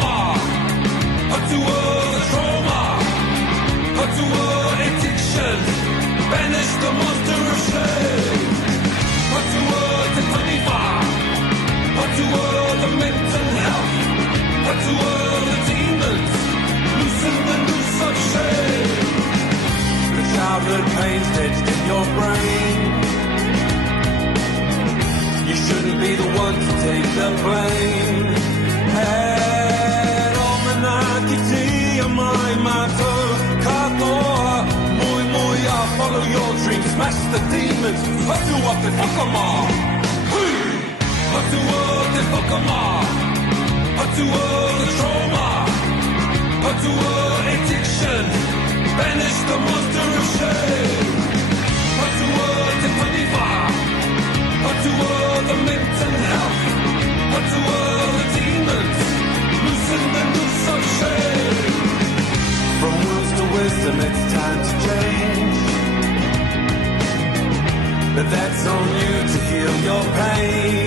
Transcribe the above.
whakama. Patua the trauma. Patua addiction. Banish the monster of shame. Patua the Taniwha. Patua the mental health. Patua the demons. Loosen the noose of shame. The childhood pain's etched in your brain. You shouldn't be the one to take the blame. Head on the nakiti, mai mato, katoa, moi moi, follow your dreams, smash the demons, patua te whakama. Hui! Patua te whakama. Patua the trauma. Patua addiction. Banish the monster of shame. Patua te Taniwha. Patua the mental health. Patua the demons. Loosen the noose of shame. From words to wisdom, it's time to change. But that's on you to heal your pain.